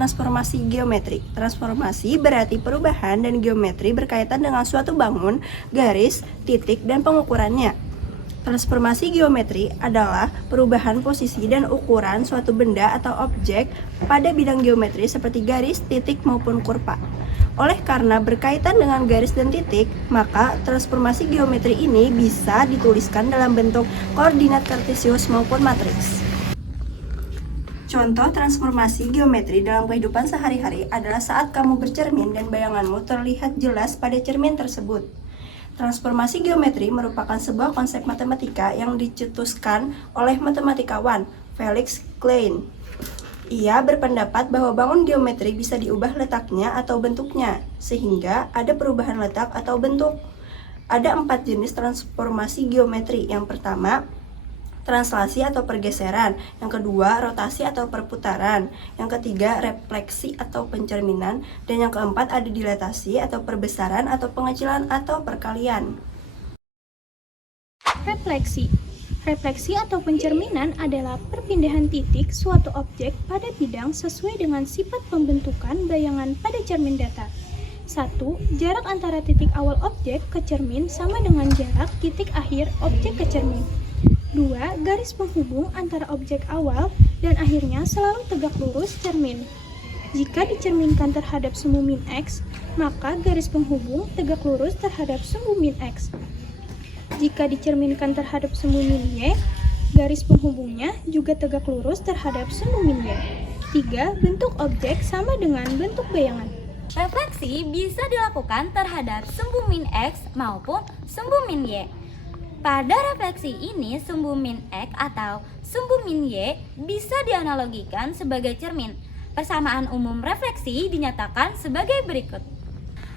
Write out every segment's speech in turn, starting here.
transformasi geometri. Transformasi berarti perubahan dan geometri berkaitan dengan suatu bangun, garis, titik, dan pengukurannya. Transformasi geometri adalah perubahan posisi dan ukuran suatu benda atau objek pada bidang geometri seperti garis, titik, maupun kurva. Oleh karena berkaitan dengan garis dan titik, maka transformasi geometri ini bisa dituliskan dalam bentuk koordinat kartesius maupun matriks. Contoh transformasi geometri dalam kehidupan sehari-hari adalah saat kamu bercermin dan bayanganmu terlihat jelas pada cermin tersebut. Transformasi geometri merupakan sebuah konsep matematika yang dicetuskan oleh matematikawan Felix Klein. Ia berpendapat bahwa bangun geometri bisa diubah letaknya atau bentuknya, sehingga ada perubahan letak atau bentuk. Ada 4 jenis transformasi geometri. Yang pertama, translasi atau pergeseran. Yang kedua, rotasi atau perputaran. Yang ketiga, refleksi atau pencerminan. Dan yang keempat, ada dilatasi atau perbesaran atau pengecilan atau perkalian. Refleksi atau pencerminan adalah perpindahan titik suatu objek pada bidang sesuai dengan sifat pembentukan bayangan pada cermin datar. 1. Jarak antara titik awal objek ke cermin sama dengan jarak titik akhir objek ke cermin. 2. Garis penghubung antara objek awal dan akhirnya selalu tegak lurus cermin. Jika dicerminkan terhadap sumbu min X, maka garis penghubung tegak lurus terhadap sumbu min X. Jika dicerminkan terhadap sumbu min Y, garis penghubungnya juga tegak lurus terhadap sumbu min Y. 3. Bentuk objek sama dengan bentuk bayangan. Refleksi bisa dilakukan terhadap sumbu min X maupun sumbu min Y. Pada refleksi ini, sumbu min X atau sumbu min Y bisa dianalogikan sebagai cermin. Persamaan umum refleksi dinyatakan sebagai berikut.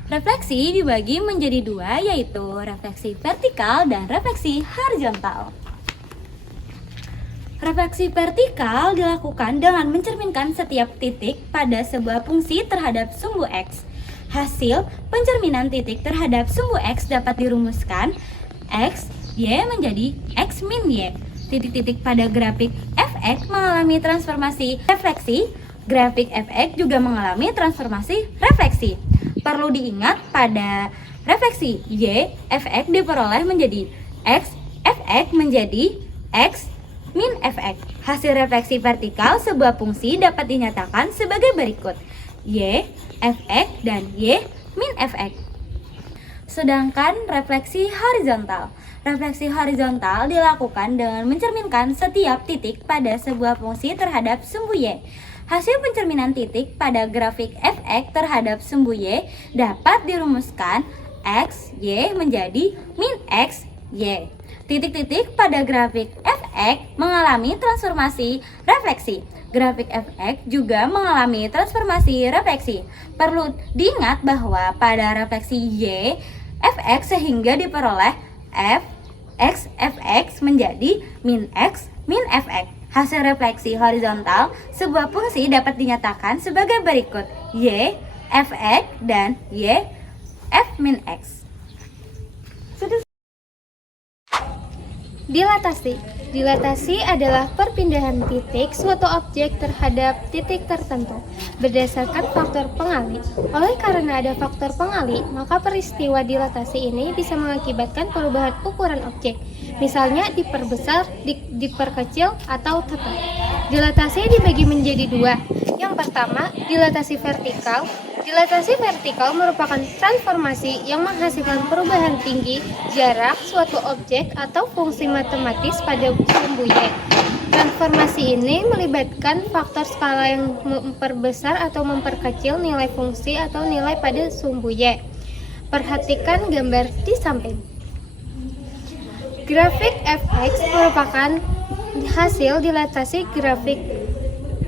Refleksi dibagi menjadi 2, yaitu refleksi vertikal dan refleksi horizontal. Refleksi vertikal dilakukan dengan mencerminkan setiap titik pada sebuah fungsi terhadap sumbu X. Hasil pencerminan titik terhadap sumbu X dapat dirumuskan X, Y menjadi X min Y. Titik-titik pada grafik Fx mengalami transformasi refleksi, grafik Fx juga mengalami transformasi refleksi. Perlu diingat pada refleksi Y, Fx diperoleh menjadi X, Fx menjadi X min Fx. Hasil refleksi vertikal sebuah fungsi dapat dinyatakan sebagai berikut. Y, Fx, dan Y min Fx. Sedangkan refleksi horizontal. Refleksi horizontal dilakukan dengan mencerminkan setiap titik pada sebuah fungsi terhadap sumbu Y. Hasil pencerminan titik pada grafik Fx terhadap sumbu Y dapat dirumuskan X, Y menjadi min X, Y. Titik-titik pada grafik Fx mengalami transformasi refleksi. Grafik Fx juga mengalami transformasi refleksi. Perlu diingat bahwa pada refleksi Y, Fx sehingga diperoleh X, Fx menjadi min X, min Fx. Hasil refleksi horizontal sebuah fungsi dapat dinyatakan sebagai berikut. Y, Fx, dan Y, F min X. Dilatasi adalah perpindahan titik suatu objek terhadap titik tertentu berdasarkan faktor pengali. Oleh karena ada faktor pengali, maka peristiwa dilatasi ini bisa mengakibatkan perubahan ukuran objek. Misalnya diperbesar, diperkecil, atau tetap. Dilatasi dibagi menjadi 2. Yang pertama, dilatasi vertikal. Dilatasi vertikal merupakan transformasi yang menghasilkan perubahan tinggi jarak suatu objek atau fungsi matematis pada sumbu Y. Transformasi ini melibatkan faktor skala yang memperbesar atau memperkecil nilai fungsi atau nilai pada sumbu Y. Perhatikan gambar di samping. Grafik Fx merupakan hasil dilatasi grafik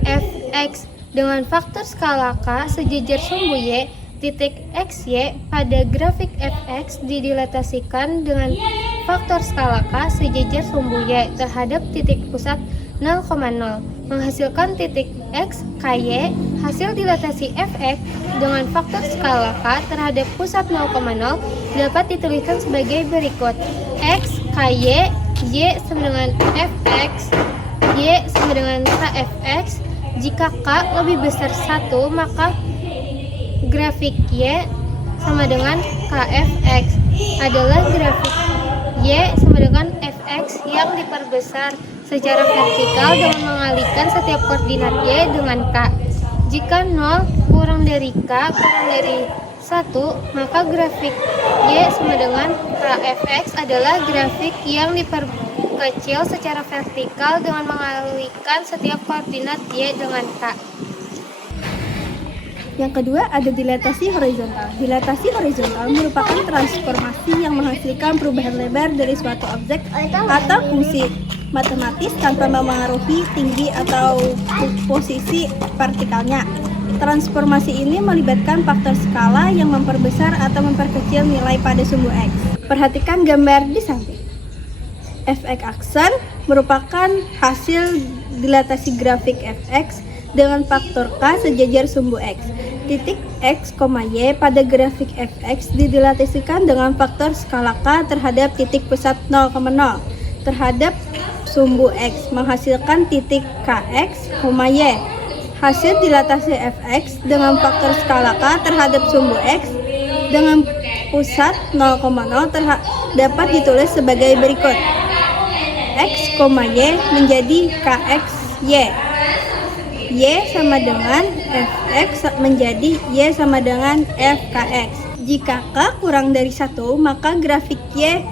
Fx dengan faktor skala K sejajar sumbu Y. Titik XY pada grafik Fx didilatasikan dengan faktor skala K sejajar sumbu Y terhadap titik pusat 0,0 menghasilkan titik X, KY. Hasil dilatasi Fx dengan faktor skala K terhadap pusat 0,0 dapat dituliskan sebagai berikut. X, KY, Y sama dengan Fx, Y sama dengan KFX, Jika K lebih besar 1, maka grafik Y sama dengan KFX adalah grafik Y sama dengan Fx yang diperbesar secara vertikal dengan mengalihkan setiap koordinat Y dengan K. Jika 0 kurang dari K kurang dari 1, maka grafik Y sama dengan KFX adalah grafik yang diperkecil secara vertikal dengan mengalihkan setiap koordinat Y dengan K. Yang kedua ada dilatasi horizontal. Dilatasi horizontal merupakan transformasi yang menghasilkan perubahan lebar dari suatu objek atau fungsi matematis tanpa memengaruhi tinggi atau posisi partikelnya. Transformasi ini melibatkan faktor skala yang memperbesar atau memperkecil nilai pada sumbu X. Perhatikan gambar di samping. Fx aksen merupakan hasil dilatasi grafik Fx dengan faktor K sejajar sumbu X. Titik X, Y pada grafik Fx didilatasikan dengan faktor skala K terhadap titik pusat 0,0 terhadap sumbu X menghasilkan titik Kx, Y. Hasil dilatasi Fx dengan faktor skala K terhadap sumbu X dengan pusat 0,0 dapat ditulis sebagai berikut. X, Y menjadi Kxy. Y sama dengan Fx menjadi Y sama dengan Fkx. Jika K kurang dari 1, maka grafik Y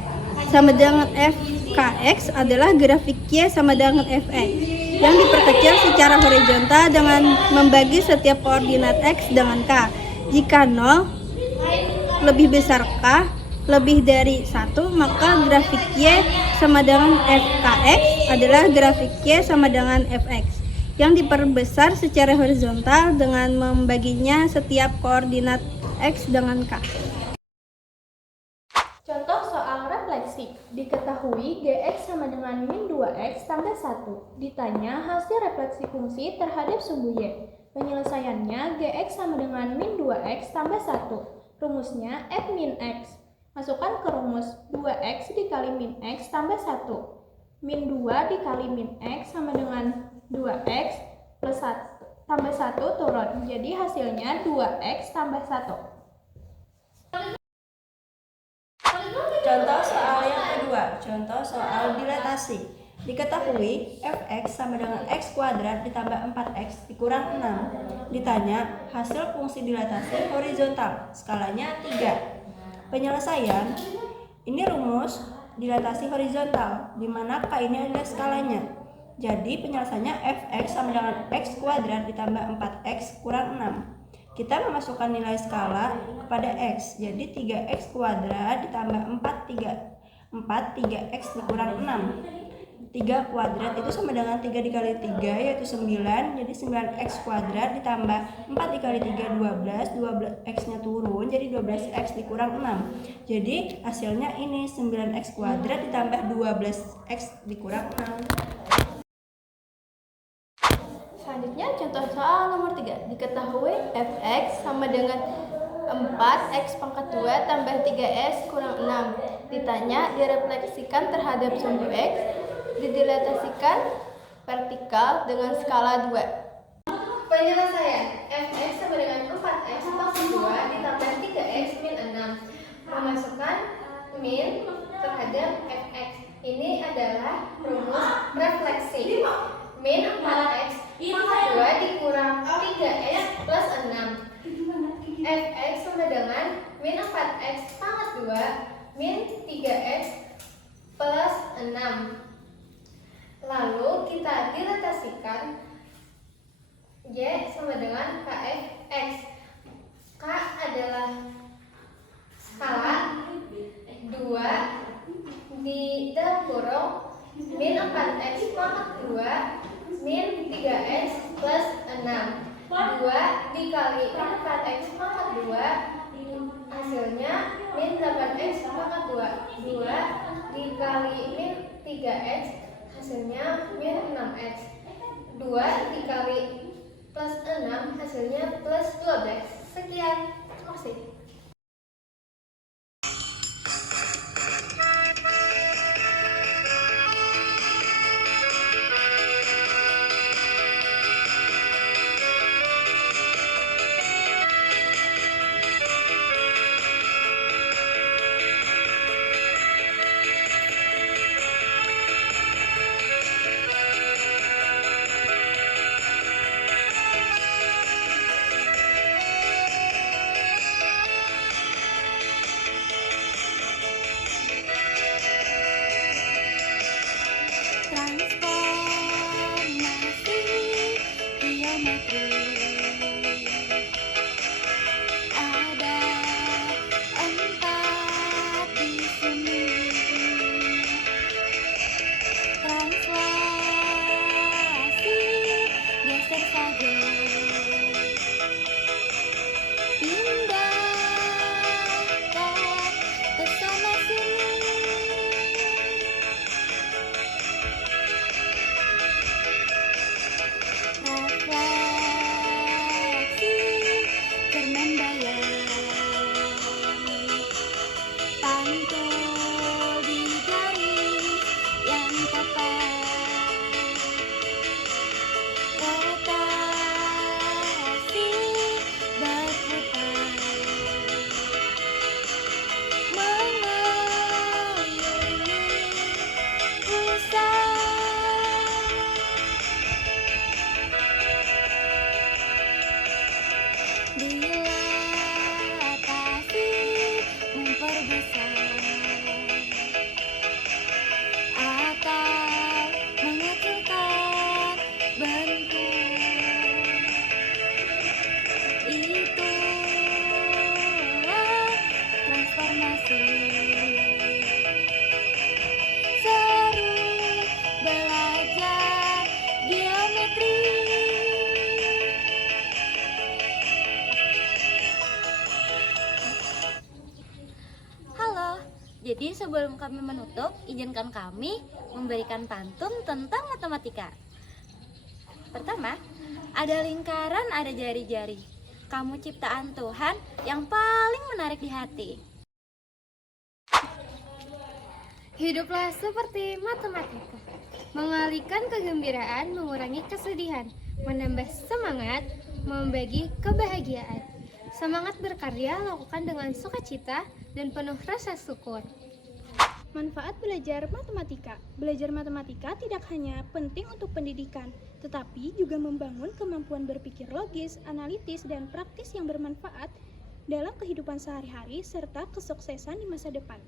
sama dengan Fkx adalah grafik Y sama dengan Fx yang diperkecil secara horizontal dengan membagi setiap koordinat X dengan K. Jika 0 lebih besar K lebih dari 1, maka grafik Y sama dengan Fkx adalah grafik Y sama dengan Fx yang diperbesar secara horizontal dengan membaginya setiap koordinat X dengan K. Contoh soal refleksi. Diketahui Gx sama dengan min 2x tambah 1. Ditanya hasil refleksi fungsi terhadap sumbu Y. Penyelesaiannya Gx sama dengan min 2x tambah 1. Rumusnya F min x. Masukkan ke rumus 2x dikali min x tambah 1. Min 2 dikali min x sama dengan 2x plus 1 tambah 1 turun. Jadi hasilnya 2x tambah 1. Contoh soal yang kedua, contoh soal dilatasi. Diketahui Fx sama dengan x kuadrat ditambah 4x dikurang 6. Ditanya hasil fungsi dilatasi horizontal, skalanya 3. Penyelesaian, ini rumus dilatasi horizontal, di mana K ini adalah skalanya. Jadi penyelesaiannya Fx sama dengan x kuadrat ditambah 4x kurang 6. Kita memasukkan nilai skala kepada x. Jadi 3x kuadrat ditambah 3x dikurang 6. 3 kuadrat itu sama dengan 3 dikali 3 yaitu 9. Jadi 9x kuadrat ditambah 4 dikali 3 12. 12x nya turun jadi 12x dikurang 6. Jadi hasilnya ini 9x kuadrat ditambah 12x dikurang 6. Selanjutnya contoh soal nomor 3. Diketahui Fx sama dengan 4x pangkat 2 tambah 3s kurang 6. Ditanya direfleksikan terhadap sumbu X, didilatasikan vertikal dengan skala 2. Penyelesaian Fx sama dengan 4x pangkat 2 ditambah 3x min 6. Memasukkan min terhadap Fx. Ini adalah rumus refleksi. Min 4x pangkat 2 dikurang 3x plus 6. Fx sama dengan min 4x pangkat 2 min 3x plus 6. Lalu kita dilatasikan Y sama dengan Kfx. K adalah skala 2 di dalam kurung min 4x pangkat 2 min 3x plus 6. 2 dikali min 4x pangkat 2 hasilnya min 8x pangkat 2. 2 dikali min 3x hasilnya min 6x. 2 dikali plus 6 hasilnya plus 12. Sekian, terima kasih. Jadi sebelum kami menutup, izinkan kami memberikan pantun tentang matematika. Pertama, ada lingkaran, ada jari-jari. Kamu ciptaan Tuhan yang paling menarik di hati. Hiduplah seperti matematika, mengalihkan kegembiraan, mengurangi kesedihan, menambah semangat, membagi kebahagiaan. Semangat berkarya lakukan dengan sukacita dan penuh rasa syukur. Manfaat belajar matematika. Belajar matematika tidak hanya penting untuk pendidikan, tetapi juga membangun kemampuan berpikir logis, analitis, dan praktis yang bermanfaat dalam kehidupan sehari-hari serta kesuksesan di masa depan.